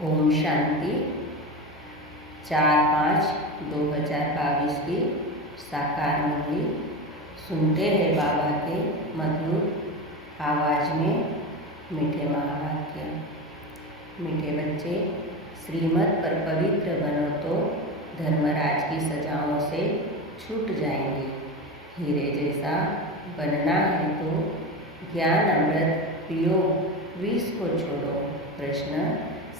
ओम शांति। 4/5/2022 की साकार मुरली सुनते हैं बाबा के मधुर आवाज़ में मीठे महावाक्य। मीठे बच्चे, श्रीमत पर पवित्र बनो तो धर्मराज की सजाओं से छूट जाएंगे। हीरे जैसा बनना है तो ज्ञान अमृत पियो, विष को छोड़ो। प्रश्न: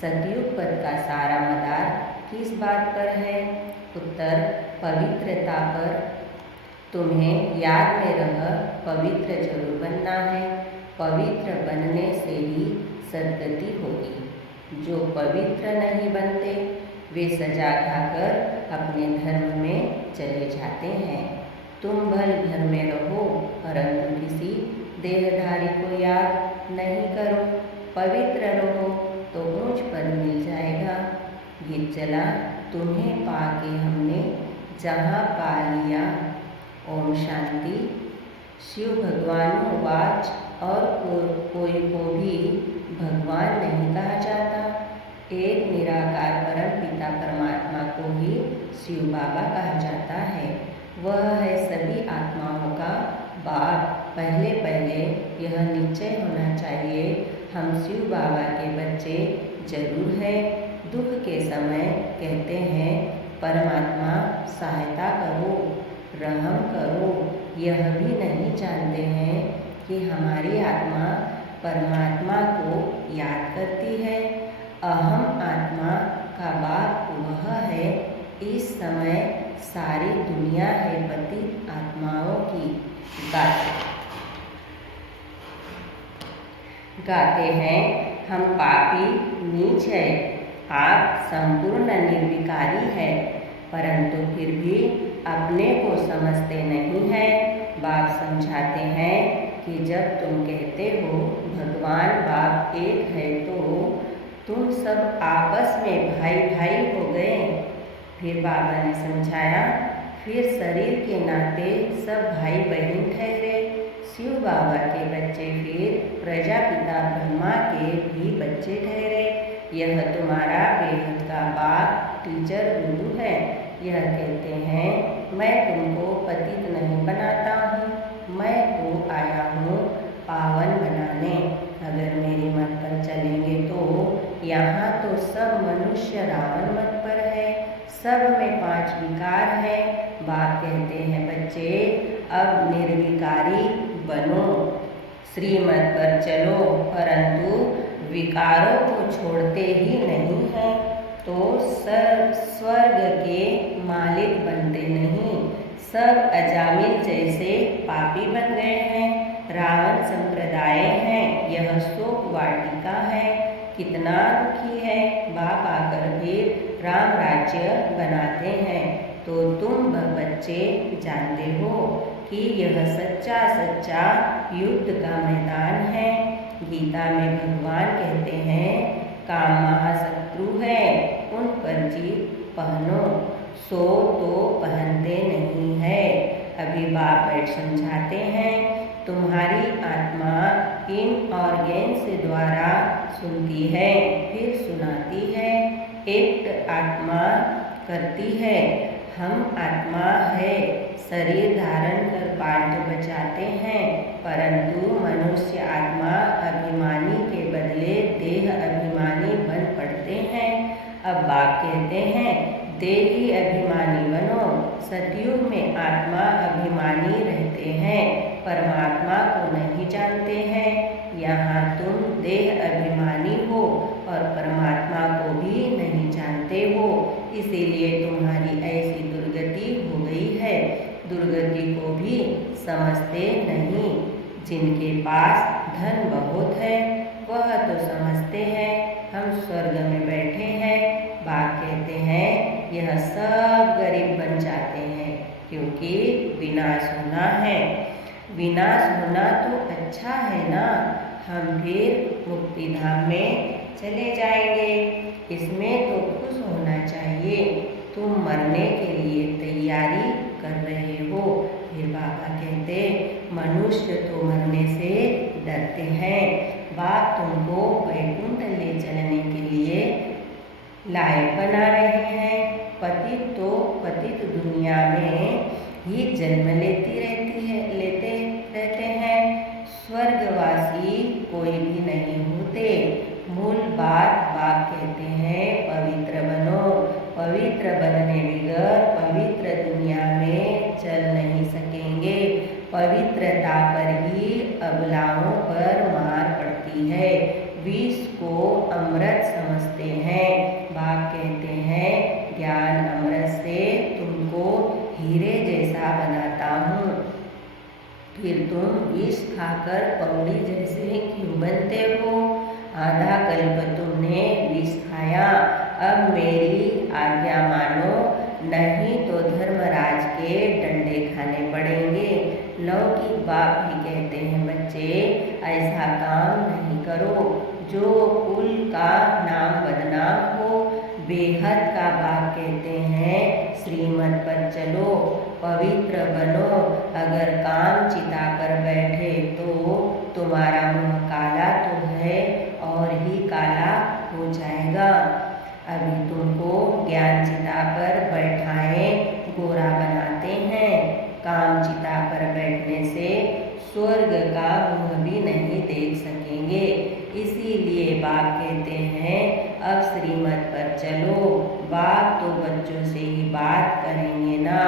सतयुग पद का सारा मदार किस बात पर है? उत्तर: पवित्रता पर। तुम्हें याद में रह पवित्र जरूर बनना है। पवित्र बनने से ही सद्गति होगी। जो पवित्र नहीं बनते वे सजा खाकर अपने धर्म में चले जाते हैं। तुम भले घर में रहो परंतु किसी देहधारी को याद नहीं करो। पवित्र रहो तो ऊंच पद मिल जाएगा। गीत चला: तुम्हें पाके हमने जहाँ पा लिया। ओम शांति। शिव भगवानुवाच और कोई को भी भगवान नहीं कहा जाता। एक निराकार परम पिता परमात्मा को ही शिव बाबा कहा जाता है। वह है सभी आत्माओं का बाप। पहले यह निश्चय होना चाहिए, हम शिव बाबा के बच्चे जरूर हैं। दुख के समय कहते हैं परमात्मा सहायता करो, रहम करो। यह भी नहीं जानते हैं कि हमारी आत्मा परमात्मा को याद करती है। अहम आत्मा का बाप वह है। इस समय सारी दुनिया है पतित आत्माओं की। गाते हैं हम पापी नीच है, आप संपूर्ण निर्विकारी है, परंतु फिर भी अपने को समझते नहीं है। बाप समझाते हैं कि जब तुम कहते हो भगवान बाप एक है तो तुम सब आपस में भाई भाई हो गए। फिर बाबा ने समझाया, फिर शरीर के नाते सब भाई बहन ठहरे। शिव बाबा के बच्चे फिर प्रजापिता ब्रह्मा के भी बच्चे ठहरे। यह तुम्हारा बेहद का बाप टीचर गुरु है। यह कहते हैं मैं तुमको पतित नहीं बनाता हूँ, मैं तो आया हूँ पावन बनाने। अगर मेरी मत पर चलेंगे तो यहाँ तो सब मनुष्य रावण मत पर है। सब में 5 विकार है। बाप कहते हैं बच्चे अब निर्विकारी बनो, श्रीमत पर चलो, परंतु विकारों को छोड़ते ही नहीं है तो स्वर्ग के मालिक बनते नहीं। सब अजामिल जैसे पापी बन गए हैं। रावण संप्रदाय है, यह शोक वाटिका है। कितना दुखी है। बाप आकर भी राम राज्य बनाते हैं। तो तुम बच्चे जानते हो कि यह सच्चा युद्ध का मैदान है। गीता में भगवान कहते हैं काम महाशत्रु है, उन पर जीत पहनो। सो तो पहनते नहीं है। अभी बाप बैठ समझाते हैं तुम्हारी आत्मा इन ऑर्गेन से द्वारा सुनती है, फिर सुनाती है, एक आत्मा करती है। हम आत्मा है, शरीर धारण कर पाठ बचाते हैं, परंतु मनुष्य आत्मा अभिमानी के बदले देह अभिमानी बन पड़ते हैं। अब बाप कहते हैं देही अभिमानी बनो। सतयुग में आत्मा अभिमानी रहते हैं, परमात्मा को नहीं जानते हैं। यहाँ तुम देह अभिमानी हो और परमात्मा को भी नहीं जानते हो, इसीलिए तुम्हारी ऐसी दुर्गति हो गई है। दुर्गति को भी समझते नहीं। जिनके पास धन बहुत है वह तो समझते हैं हम स्वर्ग में बैठे हैं। बाप कहते हैं यह सब गरीब बन जाते हैं क्योंकि विनाश होना है। विनाश होना तो अच्छा है ना, हम फिर मुक्ति धाम में चले जाएंगे। इसमें तो खुश होना चाहिए। तुम मरने के लिए तैयारी कर रहे हो। फिर बाबा कहते मनुष्य तो मरने से डरते हैं। बाप तुमको वैकुंठ ले चलने के लिए लायक बना रहे हैं। पतित तो पतित दुनिया में ही जन्म लेते रहते हैं। स्वर्गवासी कोई भी नहीं होते। मूल बात बाप कहते हैं पवित्र बनो। पवित्र बनने बगैर पवित्र दुनिया में चल नहीं सकेंगे। पवित्रता पर ही अबलाओं पर मार पड़ती है। विष को अमृत समझते हैं। बाप कहते हैं ज्ञान अमृत से तुमको हीरे जैसा बनाता हूँ। फिर तुम विष खाकर कौड़ी जैसे क्यों बनते हो? आधा कल्प तुमने विष खाया, अब मेरी आज्ञा मानो, नहीं तो धर्मराज के डंडे खाने पड़ेंगे। लौकिक बाप भी कहते हैं बच्चे ऐसा काम नहीं करो जो कुल का नाम बदनाम हो। बेहद का बाप कहते हैं श्रीमत पर चलो, पवित्र बनो। अगर काम चिता पर बैठे तो तुम्हारा मुंह काला तो है और ही काला हो जाएगा। अभी तुमको ज्ञान चिता पर बैठाए गोरा बनाते हैं। काम चिता पर बैठने से स्वर्ग का मुंह भी नहीं देख सकेंगे। इसीलिए बाप कहते हैं अब श्रीमत पर चलो। बाप तो बच्चों से ही बात करेंगे ना,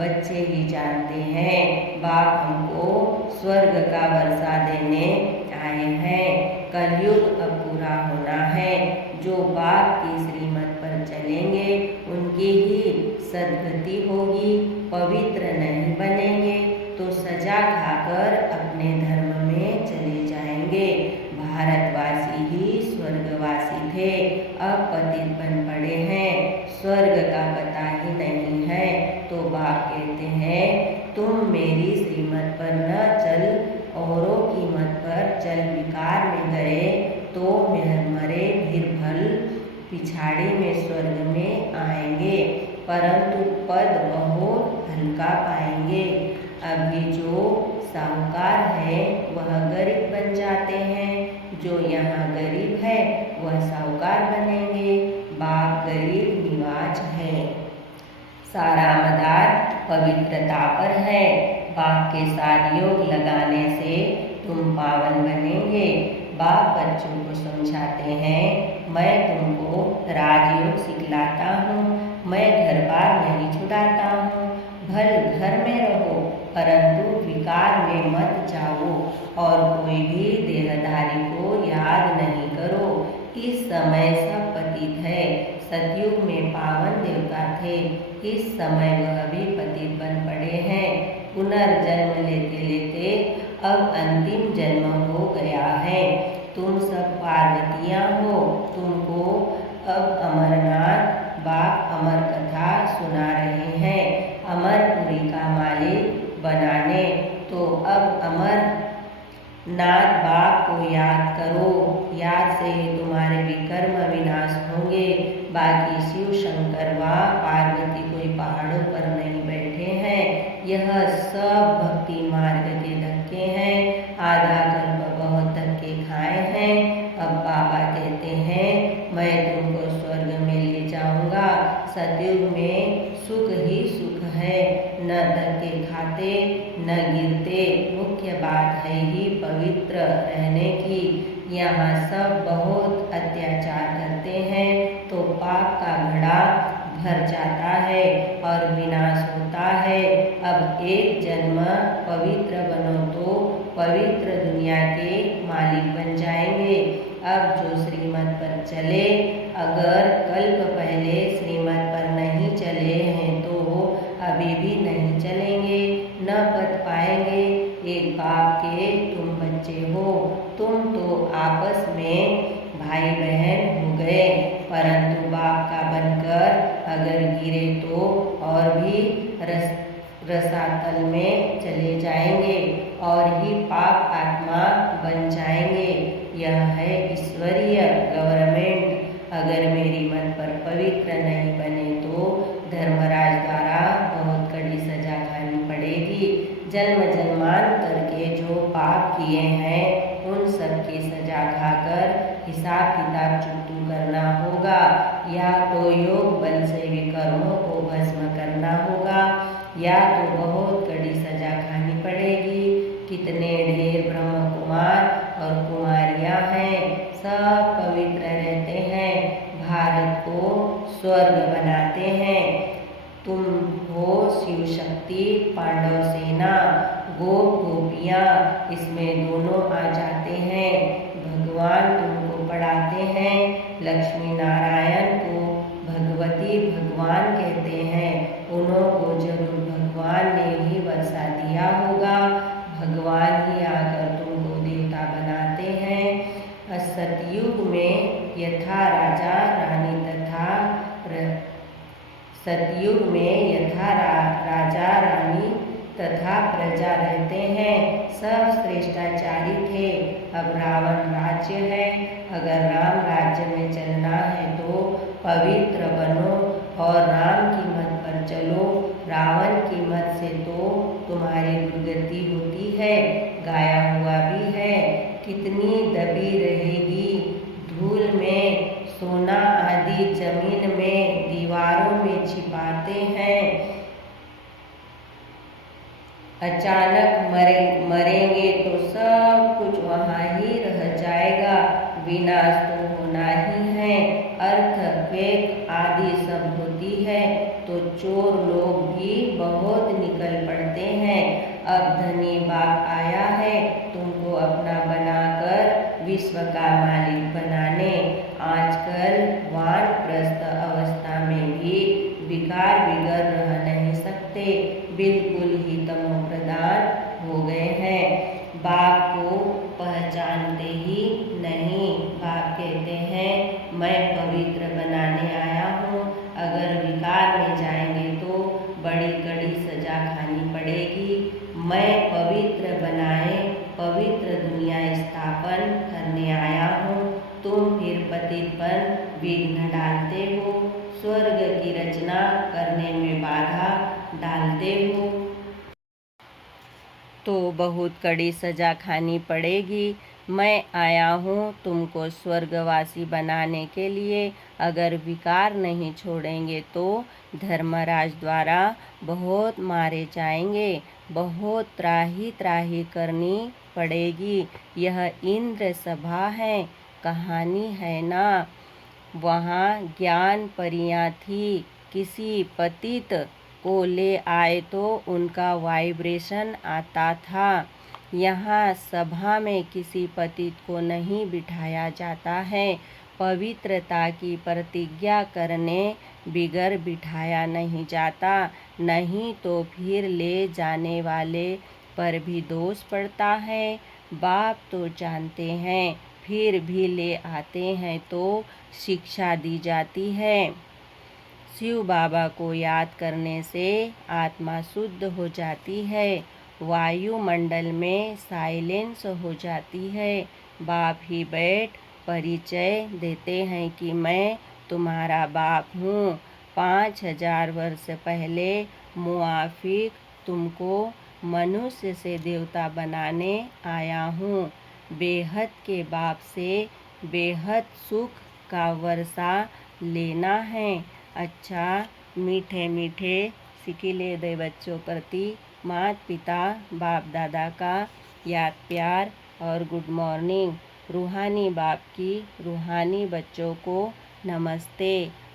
बच्चे ही जानते हैं बाप हमको स्वर्ग का वर्षा देने आए हैं। कलयुग अब पूरा होना है। जो बाप की श्रीमत पर चलेंगे उनकी ही सद्गति होगी। पवित्र नहीं बनेंगे तो सजा खाकर अपने धर्म में चले जाएंगे। भारतवासी ही स्वर्गवासी थे, अब पतित बन पड़े हैं। स्वर्ग का पता ही नहीं है। तो बाप कहते हैं तुम मेरी श्रीमत पर न चल, औरों की मत पर चल विकार में गए तो मरे फिर भल पिछाड़ी में स्वर्ग में आएंगे, परंतु पद बहुत हल्का पाएंगे। अभी जो साहूकार है वह गरीब बन जाते हैं, जो यहाँ गरीब है वह साहूकार बनेंगे। बाप गरीब निवाज है। सारा मदार पवित्रता पर है। बाप के साथ योग लगाने से तुम पावन बनेंगे। बाप बच्चों को समझाते हैं मैं तुमको राजयोग सिखलाता हूँ, मैं घर बार नहीं छुड़ाता हूँ। भल घर में रहो परंतु विकार में मत जाओ और कोई भी देहधारी को याद नहीं करो। इस समय सब पतित है। सतयुग में पावन देवता थे, इस समय वह भी पतित बन पड़े हैं। पुनर्जन्म लेते लेते अब अंतिम जन्म हो गया है। तुम सब पार्वतियाँ हो। तुमको अब अमरनाथ बाप अमर कथा सुना रहे हैं। अमरपुरी का मालिक बनाने तो अब अमर नाथ बाप को याद करो। याद से ही तुम्हारे विकर्म विनाश होंगे। बाकी शिव शंकर व पार्वती कोई पहाड़ों पर नहीं बैठे हैं। यह सब भक्ति मार्ग के धक्के हैं। आधा कल्प बहुत धक्के खाए हैं। अब बाबा कहते हैं मैं तुमको स्वर्ग में ले जाऊंगा। सतयुग में सुख ही सुख है, न धक्के खाते न गिरते। मुख्य बात है ही पवित्र रहने की। यहाँ सब बहुत अत्याचार करते हैं तो पाप का घड़ा भर जाता है और विनाश होता है। अब एक जन्म पवित्र बनो तो पवित्र दुनिया के मालिक बन जाएंगे। अब जो श्रीमत पर चले, अगर कल्प पहले श्रीमत पर नहीं चले हैं तो अभी भी नहीं चलेंगे, न पद पाएंगे। एक बाप के तुम बच्चे हो। तुम तो आपस में भाई बहन हो गए, परंतु बाप का बनकर अगर गिरे तो और भी रसातल में चले जाएंगे और ही पाप आत्मा बन जाएंगे। यह है ईश्वरीय गवर्नमेंट। अगर मेरी मन पर पवित्र नहीं बने तो धर्मराज द्वारा बहुत कड़ी सजा खानी पड़ेगी। जन्म जन्मांतर के जो पाप किए हैं उन सब की सजा खाकर हिसाब किताब चुकतू करना होगा। या तो योग बल से विकर्मों को भस्म करना होगा, या तो बहुत कड़ी सजा खानी पड़ेगी। कितने ढेर ब्रह्म कुमार और कुमारियां हैं, सब पवित्र रहते हैं, भारत को स्वर्ग बनाते हैं। तुम हो शिव शक्ति, पांडव सेना, गोप गोपियाँ इसमें दोनों आ जाते हैं। भगवान तुमको पढ़ाते हैं। लक्ष्मी नारायण को भगवती भगवान कहते हैं। उन्हों को जरूर भगवान ने ही वर्षा दिया होगा। भगवान ही आकर तुमको देवता बनाते हैं। सतयुग में यथा राजा रानी तथा सतयुग में यथा राजा रानी तथा प्रजा रहते हैं, सब श्रेष्ठाचारी थे। अब रावण राज्य है। अगर राम राज्य में चलना है तो पवित्र बनो और राम की मत पर चलो। रावण की मत से तो तुम्हारी दुर्गति होती है, गाया हुआ भी है। कितनी दबी रहेगी धूल में, सोना आदि जमीन में दीवारों में छिपाते हैं। अचानक मरेंगे तो सब कुछ वहाँ ही रह जाएगा। विनाश तो होना ही है। अर्थक्वेक आदि सब होती है तो चोर लोग भी बहुत निकल पड़ते हैं। अब धनी बाप आया है तुमको अपना बनाकर विश्व का मालिक बनाने। आजकल वानप्रस्थ अवस्था में भी विकार बिगड़ रह नहीं सकते, बिल्कुल ही तमो प्रधान हो गए हैं। बाप को पहचानते ही नहीं। बाप कहते हैं मैं पवित्र बनाने आया हूँ। अगर विकार में जाएंगे तो बड़ी कड़ी सजा खानी पड़ेगी। मैं पवित्र बनाए पवित्र दुनिया स्थापन करने आया हूँ। तुम फिर पतितपन विघ्न डालते हो, स्वर्ग की रचना करने में बाधा डालते हो। तो बहुत कड़ी सजा खानी पड़ेगी। मैं आया हूँ तुमको स्वर्गवासी बनाने के लिए। अगर विकार नहीं छोड़ेंगे तो धर्मराज द्वारा बहुत मारे जाएंगे, बहुत त्राही त्राही करनी पड़ेगी। यह इंद्र सभा है, कहानी है ना। वहाँ ज्ञान परियां थी, किसी पतित को ले आए तो उनका वाइब्रेशन आता था। यहाँ सभा में किसी पतित को नहीं बिठाया जाता है। पवित्रता की प्रतिज्ञा करने बिगर बिठाया नहीं जाता, नहीं तो फिर ले जाने वाले पर भी दोष पड़ता है। बाप तो जानते हैं, फिर भी ले आते हैं तो शिक्षा दी जाती है। शिव बाबा को याद करने से आत्मा शुद्ध हो जाती है, वायुमंडल में साइलेंस हो जाती है। बाप ही बैठ परिचय देते हैं कि मैं तुम्हारा बाप हूँ। 5000 वर्ष पहले मुआफिक तुमको मनुष्य से देवता बनाने आया हूँ। बेहद के बाप से बेहद सुख का वर्षा लेना है। अच्छा मीठे मीठे सिकिले दे बच्चों प्रति माता पिता बाप दादा का याद प्यार और गुड मॉर्निंग। रूहानी बाप की रूहानी बच्चों को नमस्ते।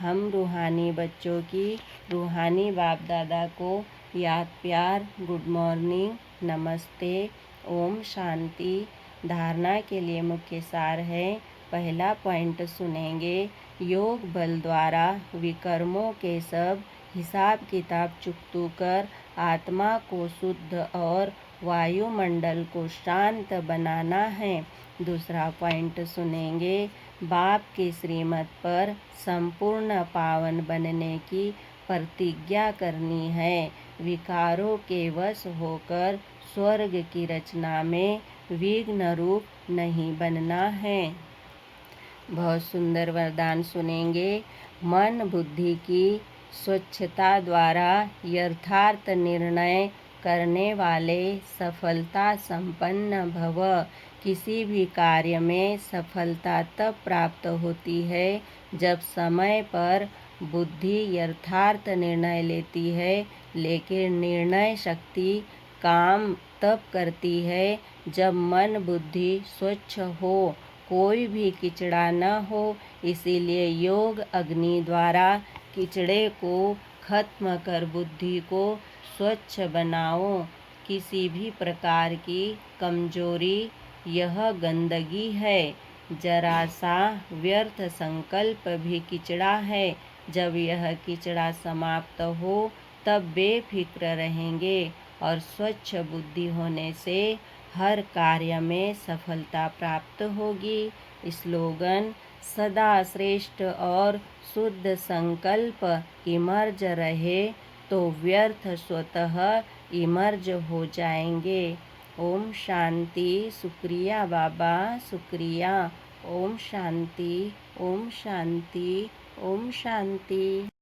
हम रूहानी बच्चों की रूहानी बाप दादा को याद प्यार गुड मॉर्निंग नमस्ते। ओम शांति। धारणा के लिए मुख्य सार है। पहला पॉइंट सुनेंगे। योग बल द्वारा विकर्मों के सब हिसाब किताब चुकतू कर आत्मा को शुद्ध और वायुमंडल को शांत बनाना है। दूसरा पॉइंट सुनेंगे। बाप की श्रीमत पर संपूर्ण पावन बनने की प्रतिज्ञा करनी है। विकारों के वश होकर स्वर्ग की रचना में विघ्न रूप नहीं बनना है। बहुत सुंदर वरदान सुनेंगे। मन बुद्धि की स्वच्छता द्वारा यथार्थ निर्णय करने वाले सफलता संपन्न भव। किसी भी कार्य में सफलता तब प्राप्त होती है जब समय पर बुद्धि यथार्थ निर्णय लेती है, लेकिन निर्णय शक्ति काम तब करती है जब मन बुद्धि स्वच्छ हो, कोई भी किचड़ा न हो। इसीलिए योग अग्नि द्वारा किचड़े को खत्म कर बुद्धि को स्वच्छ बनाओ। किसी भी प्रकार की कमजोरी यह गंदगी है, जरा सा व्यर्थ संकल्प भी किचड़ा है। जब यह किचड़ा समाप्त हो तब बेफिक्र रहेंगे और स्वच्छ बुद्धि होने से हर कार्य में सफलता प्राप्त होगी। स्लोगन: सदा श्रेष्ठ और शुद्ध संकल्प इमर्ज रहे तो व्यर्थ स्वतः इमर्ज हो जाएंगे। ओम शांति। शुक्रिया बाबा, शुक्रिया। ओम शांति, ओम शांति, ओम शांति।